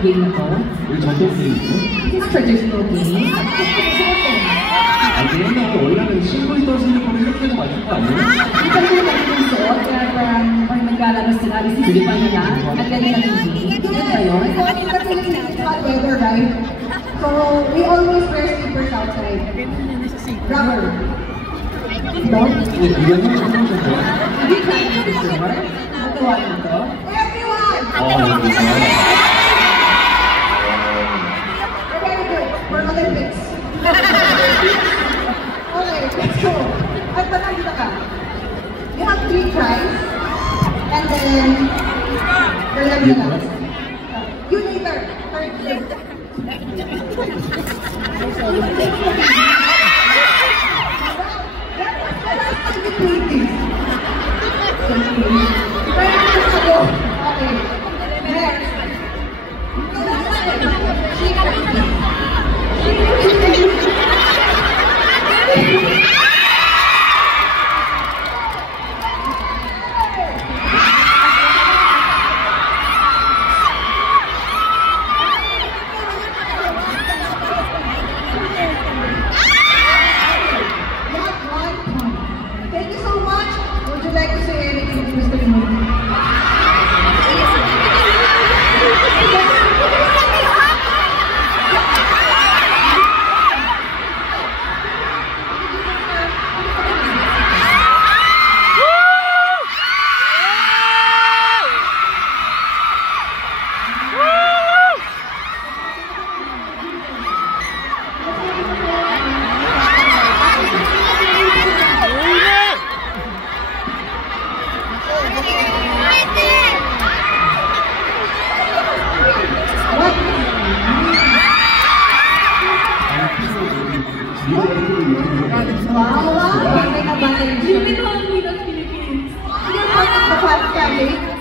game na to? 우리 전통 게임이죠? This is traditional game. 아니, 원래는 신부이 떠시는 거를 이렇게 해서 맞출 거 아니에요? Ito yung naging suot, kaya parang naglalaro sila, isisipan nila, at then naging game. Yan ba yun? It's hot weather, right? So, we always wear slippers outside. Rubber. Don't? 이런 거 처음 보셨죠? Hindi ka yung consumer? Nagawa nito? Everyone! We're very good. We're Olympics. Okay, let's go. At patagita ka. You have 3 tries. And then, we're going to you later.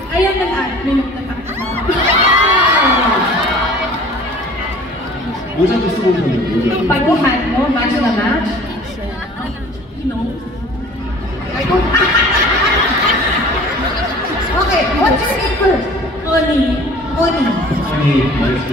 Ayaw nag-admin ng 모자도 쓰고 오셨는데 Pag-uhan mo, match na match? You know? Okay, what's your name first? Oni. Oni. 아니 말씀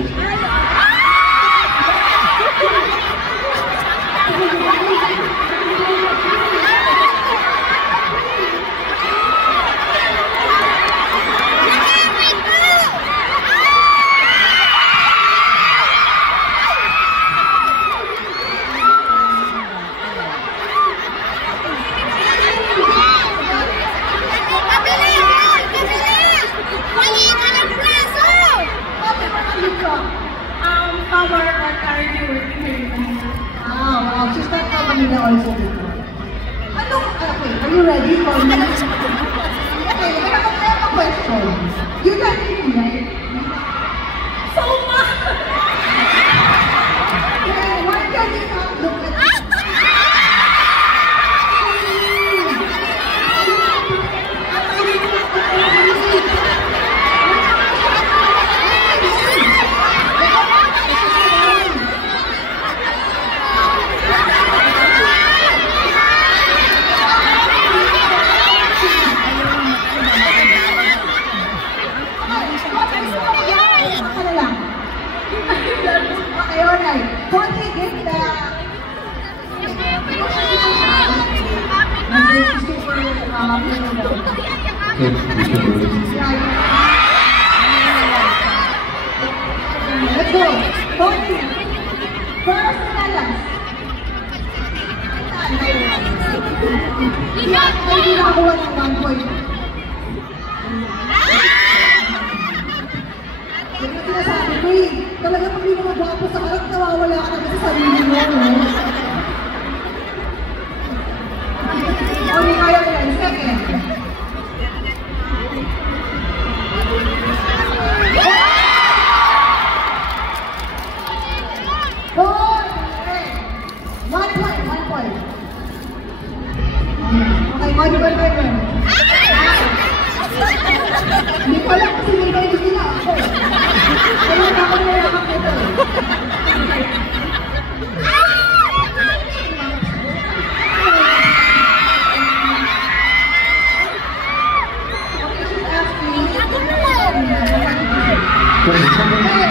Power or currently working here. Wow, she's not Manila also before. Ano? Okay, are you ready for me? Okay, I have a question. You like me, right? So much! Okay, why can you not look at me? Let's go. Tony. First na last. Hindi nakakuha ng 1 point. Hindi ko sinasabi ko eh. Talaga pag hindi mo magwapo sa kalat, nawawala ka na sa sarili mo. Tony, kaya mo yan. Second. Okay, one point. Hindi ko alam kasi may kayo sila ako. Kaya ako nilakap nito. 그럼 처음에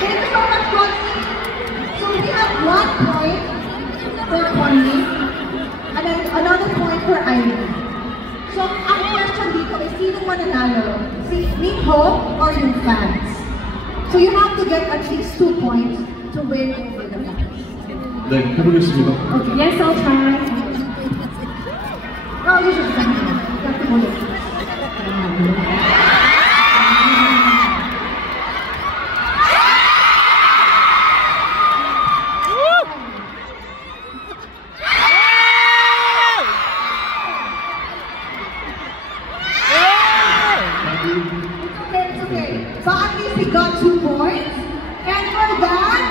Thank you so much, Connie. So we have 1 point for Connie and then another point for Ivy. So ang question dito is sino mananalo? Si Minho or yung fans? So you have to get at least 2 points to win over the fans. 네, 해보겠습니다. Okay. Yes, I'll try. No, you should stand here. You have to hold it. It's okay. So at least he got 2 points. And for that,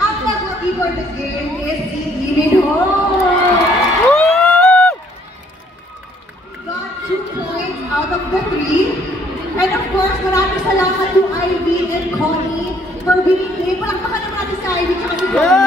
ang nag-win for this game is si Minho. He got 2 points out of the 3. And of course, maraming salamat to Ivy and Connie for being here. Palakpakan naman natin si Ivy at si Connie.